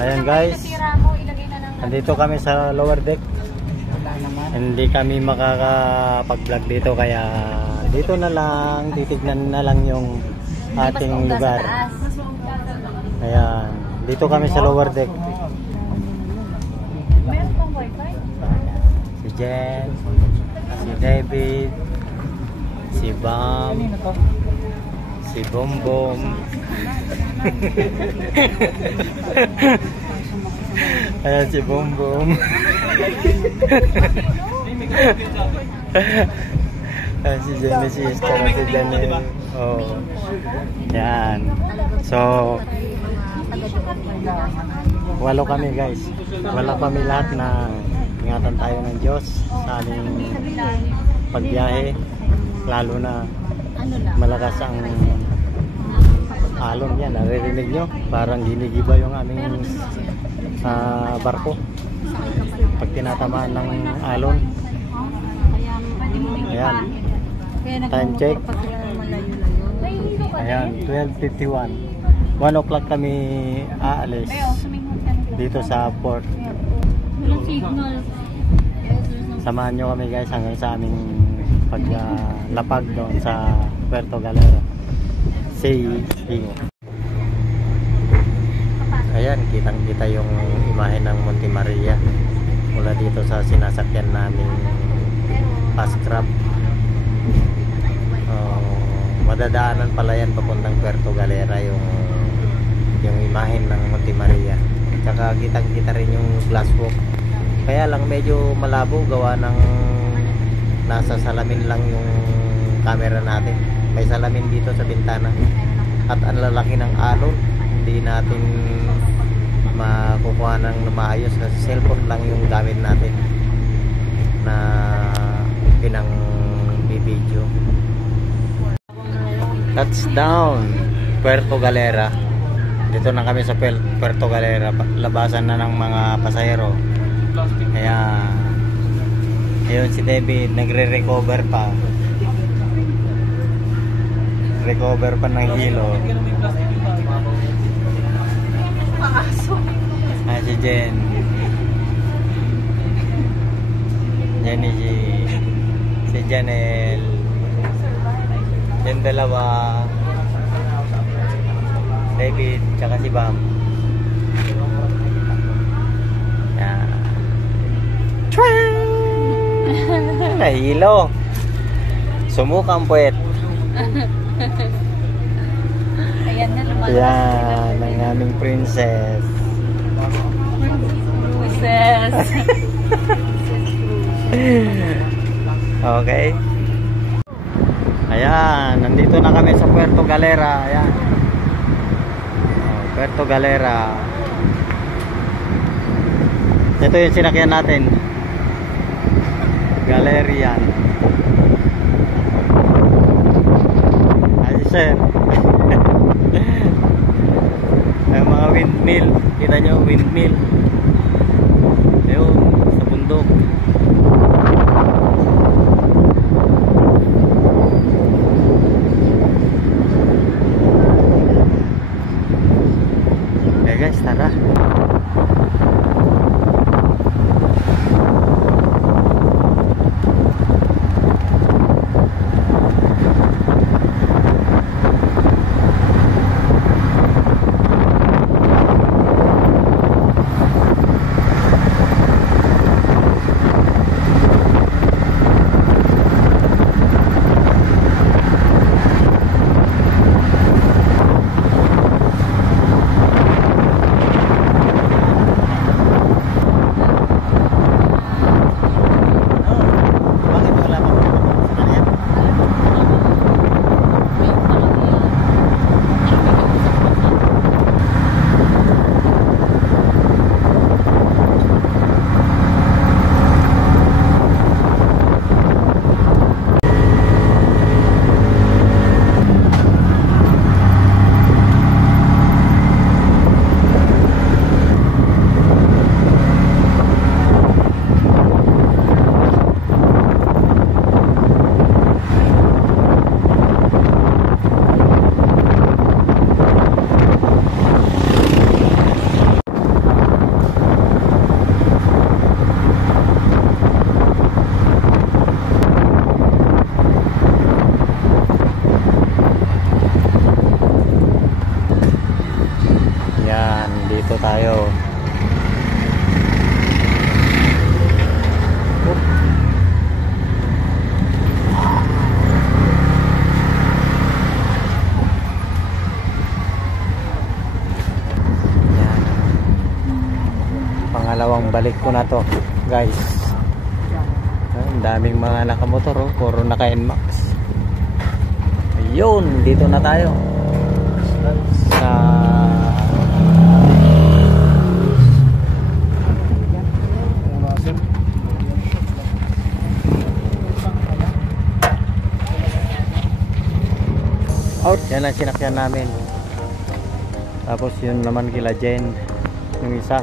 Ayan guys, nandito kami sa lower deck. Hindi kami makakapag-vlog dito, kaya dito na lang, titignan na lang yung ating lugar. Ayan, dito kami sa lower deck. Si Jen, si David, si Bam, si Bombom. Ayan si Bombom. Ayan si Genesis, si Janelle. Oh. Yan. So, walo kami guys. Wala kami lahat na ingatan tayo ng Diyos sa ating pagbiyahe. Lalo na malakas ang alon yan. Naririnig nyo? Parang ginigiba yung aming barko pag tinatamaan ng alon. Ayan. Time check. Ayan, 12:51. 1 o'clock kami aalis dito sa port. Samahan nyo kami guys hanggang sa aming paglapag doon sa Puerto Galera. See you. Ayan, kitang-kita yung imahe ng Monte Maria mula dito sa sinasakyan naming fast crab. Madadaanan pala yan papuntang Puerto Galera yung imahe ng Monte Maria. Tsaka kitang-kita rin yung glass walk. Kaya lang medyo malabo gawa ng nasa salamin lang yung camera natin. May salamin dito sa bintana. At ang lalaki ng alon, hindi natin makukuha ng maayos kasi cellphone lang yung gamit natin na pinang video. Touchdown Puerto Galera. Dito na kami sa Puerto Galera. Labasan na ng mga pasahero. Kaya ayun si David nagre-recover pa. Recover pa ng hilo. Si Jen. Jenny G. Si Janelle. Yung dalawa. David tsaka si Bam. Yan. Nahilo. Sumukang puwet. Ayan na, lumalabas. Yan, ang aming princess. Princess. Okay. Ayan, nandito na kami sa Puerto Galera. Ayan. Puerto Galera. Ito yung sinakyan natin. Galerian. Ay, sir. May mga windmill. Kita nyo, windmill. Ayun, sa bundok. Okay guys, tara. balik ko na to, guys. Ang daming mga nakamotor, oh. Puro naka NMAX. Ayun, dito na tayo sa out. Yan ang sinakyan namin. Tapos yun naman kila Jen, yung isa.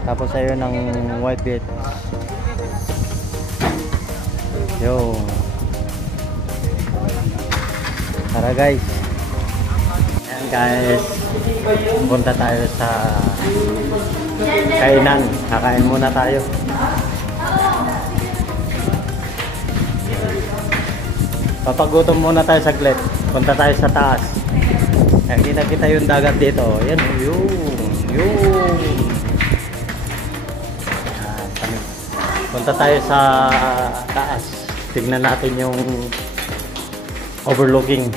Tapos ayun ang White Beach. Yo. Tara guys. Ayan guys. Punta tayo sa kainan. Kakain muna tayo. Papagutom muna tayo saglit. Punta tayo sa taas. Ayan, kita yung dagat dito. Ayan, yun. Punta tayo sa taas. Tignan natin yung overlooking.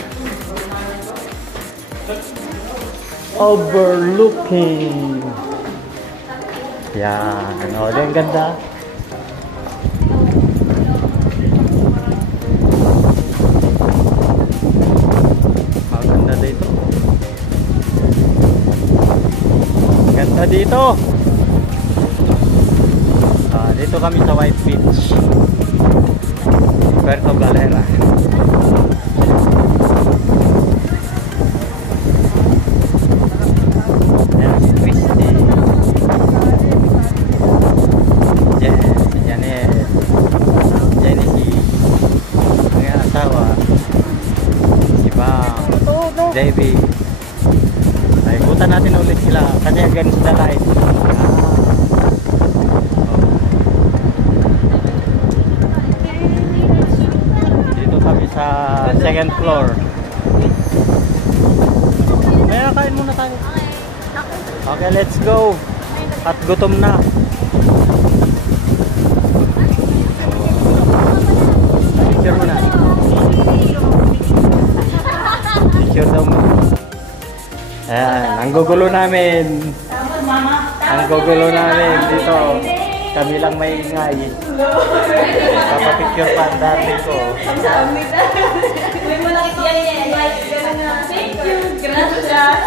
Yan. O, yung ganda. Maganda dito. Ganda dito. Dito kami sa White Beach, Puerto Galera. Ayan si Christy, Genesis, ang asawa, si Bang, Davey. Ay, ikutan natin ulit sila kasi ganun sila live. Sa second floor. Kaya kain muna tayo. Okay, let's go. At gutom na. Picture muna. Picture daw mo. Ayan, ang gugulo namin. Ang gugulo namin dito. Kami lang may ingay. Papapicture pa ang dati ko. Thank you. Gracias.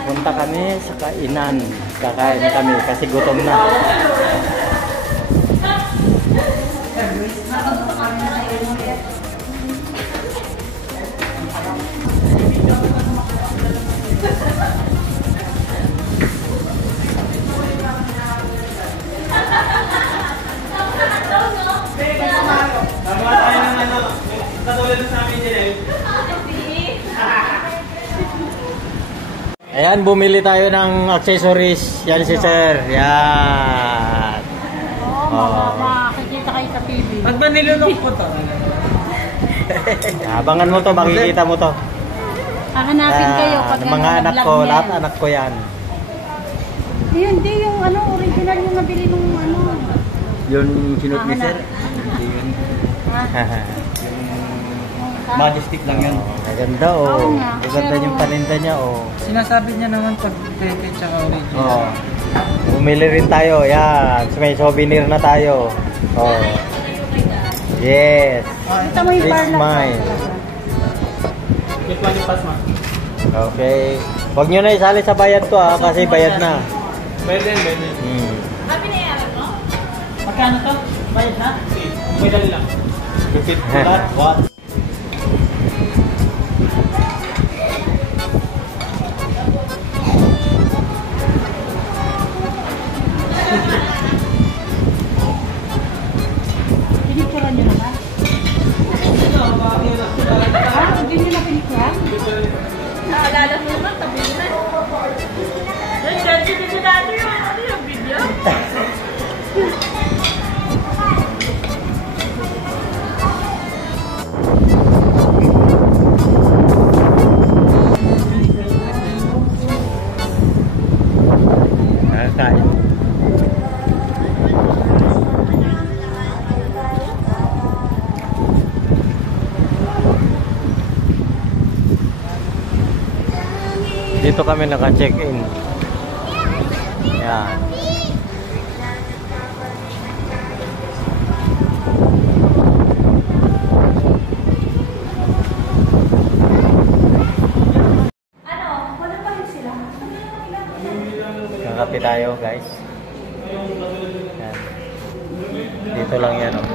Pupunta kami sa kainan. Kakain kami kasi gutom na. Ayan, bumili tayo ng accessories. Yan si Sir. Yan. Makikita kayo sa TV. Pag ba nilulok ko to? Abangan mo to, makikita mo to. Hahanapin kayo pag mga anak ko, lahat anak ko yan. Hindi yung original yung nabili nung Yung sinut ni Sir? Hindi yun. Majestic lang yun. Maganda oh. Maganda yung paninda niya oh. Sinasabi niya naman pag peke tsaka original. Oh. Bumili rin tayo. Yan. May souvenir na tayo. Oh. Yes. Ito mo yung This parla. mine. Get money pass ma. Okay. Huwag nyo na isali sa bayad ko kasi bayad na. Pwede. Magkano to? Bayad na? May dali lang. Repeat ko that. What? Pinicturan nyo naman? Hindi nyo na pinicturan? Naalala mo naman, tabi na. Hindi natin yung video. Dito kami naka-check-in. Yan. Ano? Wala pa rin sila. Kakape tayo, guys. Yan. Dito lang yan, oh.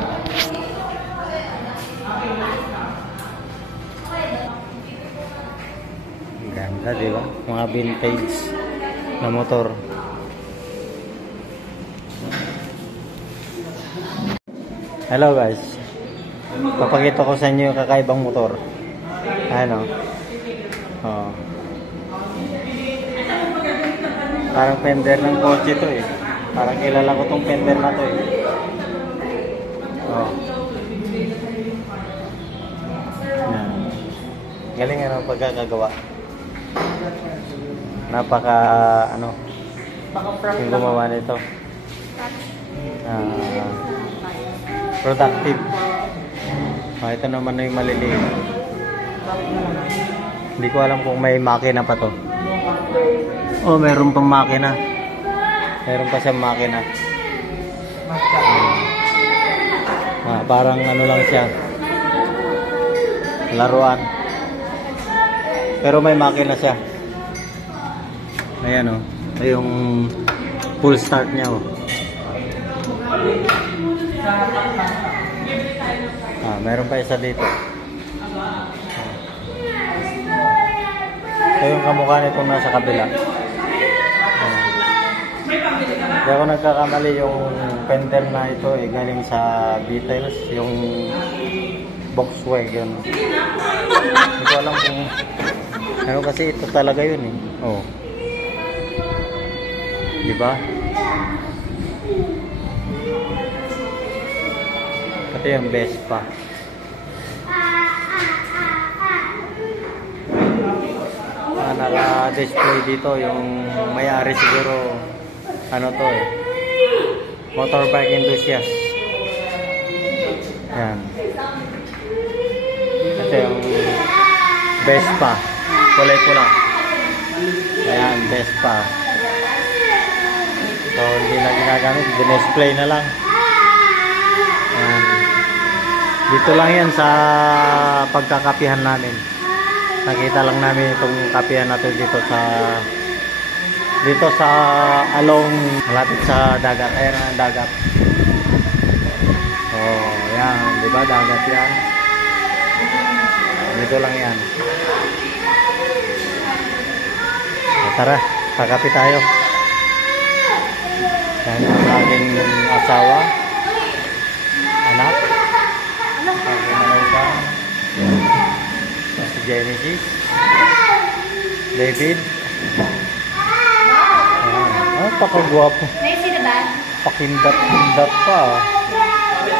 Ganda, di ba? Mga vintage na motor. Hello, guys. Papakita ko sa inyo yung kakaibang motor. Ano? Oh. Parang fender ng kotse to eh. Parang kilala ko tong fender na to eh. Oh. Yan. Galing ano pagkakagawa. Napaka ano yung gumawa nito. Productive. Oh, ito naman yung maliliit. Hindi ko alam kung may makina pa to. Oh, meron pang makina. Meron pa siyang makina. Parang ano lang siya. Laruan. Pero may makina siya. Ayan, oh. Ito yung full start niya, oh. Meron pa isa dito. Ito yung kamukha nitong nasa kabila. Hindi ako nagkakamali, yung fender na ito eh, galing sa Beatles, yung Volkswagen. Hindi ko alam kung ano, kasi ito talaga yun eh. Oh. Diba? Ito yung Vespa. Naka-display dito yung may-ari siguro ano to eh, motorbike enthusiast. Yan. Ito yung Vespa, kulay pula. Ayan, Vespa. So hindi na ginagamit, display na lang. Ayan. Dito lang yan sa pagkakapihan namin. Nakita lang namin itong kapihan natin dito sa along malapit sa dagat. Ayan ang dagat. Oh, yan, di ba? Dagat yan. Dito lang yan. So, tara, kakapi tayo. Yan ang aking asawa, anak, aking manugang, si Genesis, David. Ayan. Pakagwapo. May sino ba? Pakindat-kindat pa.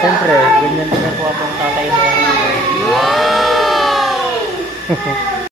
Siyempre, ganyan din ako ang tatay mo. Wow!